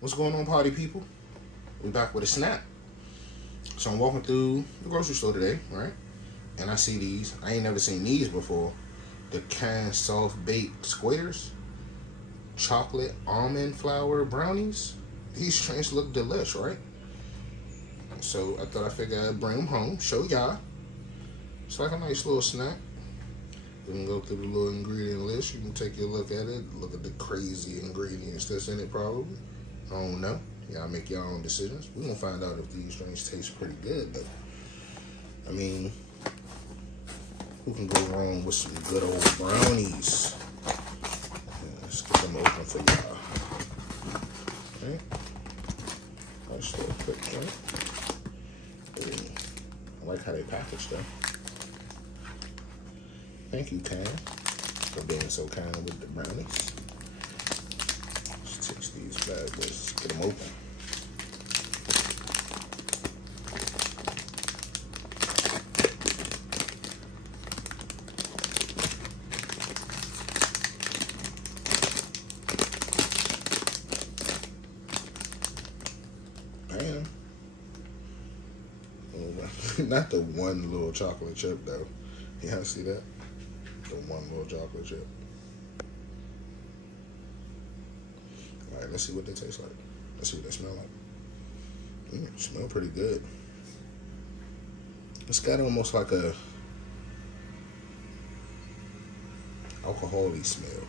What's going on, party people? We back with a snap. So I'm walking through the grocery store today, right? And I see these. I ain't never seen these before. The canned soft baked squares, chocolate almond flour brownies. These drinks look delish, right? So I thought I figured I'd bring them home, show y'all. It's like a nice little snack. We can go through the little ingredient list. You can take a look at it. Look at the crazy ingredients that's in it, probably. I don't know. Y'all make your own decisions. We're going to find out if these drinks taste pretty good, but I mean, who can go wrong with some good old brownies? Yeah, let's get them open for y'all. Okay. Nice little quick drink. Ooh, I like how they package them. Thank you, Pham, for being so kind with the brownies. Let's take these bad boys, get them open. Damn. Oh, not the one little chocolate chip, though. Y'all see that? The one little chocolate chip. Alright, let's see what they taste like. Let's see what they smell like. Smell pretty good. It's got almost like a alcohol-y smell.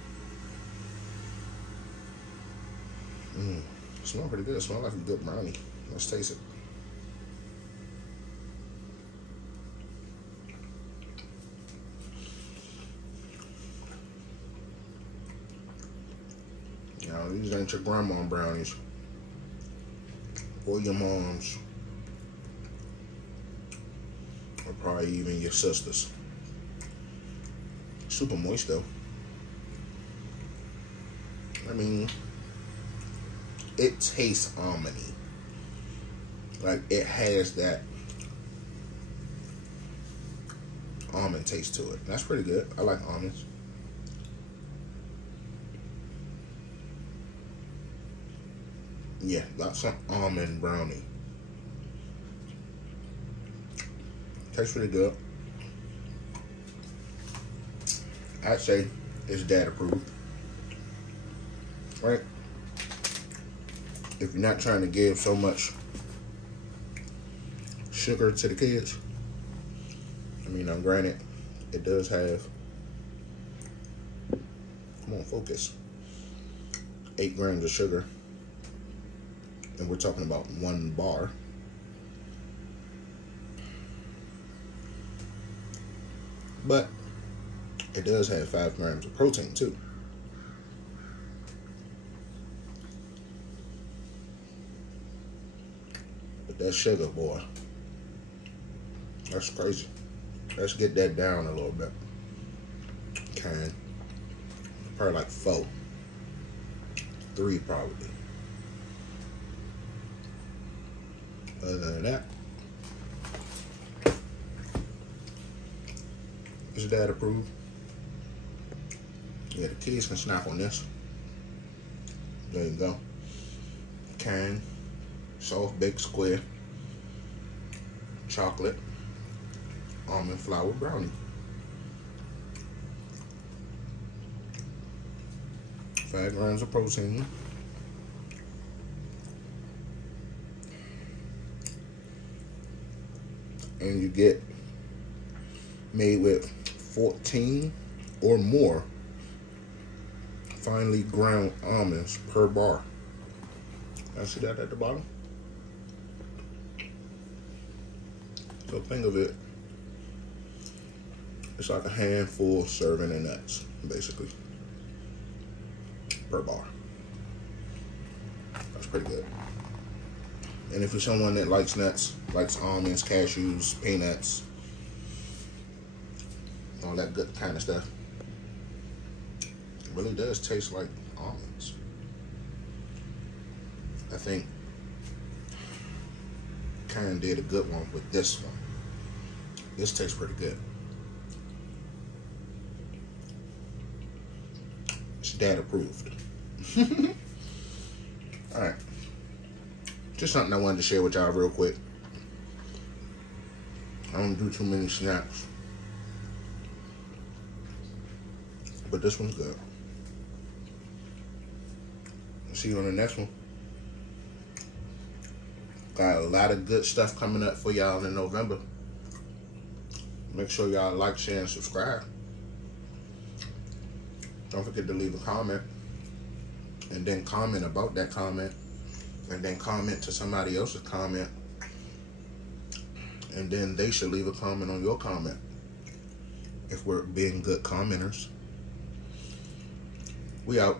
Smell pretty good. It smells like a good brownie. Let's taste it. Now, these ain't your grandma brownies or your mom's or probably even your sister's. Super moist though. I mean, it tastes almondy. Like it has that almond taste to it. That's pretty good. I like almonds. Yeah, that's some almond brownie. Tastes pretty good. I'd say it's dad approved. Right? If you're not trying to give so much sugar to the kids. I mean, granted, it does have, come on, focus, 8 grams of sugar. And we're talking about 1 bar. But it does have 5 grams of protein too. But that sugar, boy, that's crazy. Let's get that down a little bit. Okay. Probably like 4. 3 probably. Other than that, it's dad approved. Yeah, the kids can snack on this. There you go. Canned soft baked square chocolate almond flour brownie. 5 grams of protein. And you get made with 14 or more finely ground almonds per bar. I see that at the bottom. So think of it, it's like a handful serving of nuts, basically, per bar. That's pretty good. And if you're someone that likes nuts, likes almonds, cashews, peanuts, all that good kind of stuff, it really does taste like almonds. I think kind of did a good one with this one. This tastes pretty good. It's dad approved. All right, Just something I wanted to share with y'all real quick. I don't do too many snacks, but this one's good. See you on the next one. Got a lot of good stuff coming up for y'all in November. Make sure y'all like, share, and subscribe. Don't forget to leave a comment. And then comment about that comment. And then comment to somebody else's comment. And then they should leave a comment on your comment. If we're being good commenters. We out.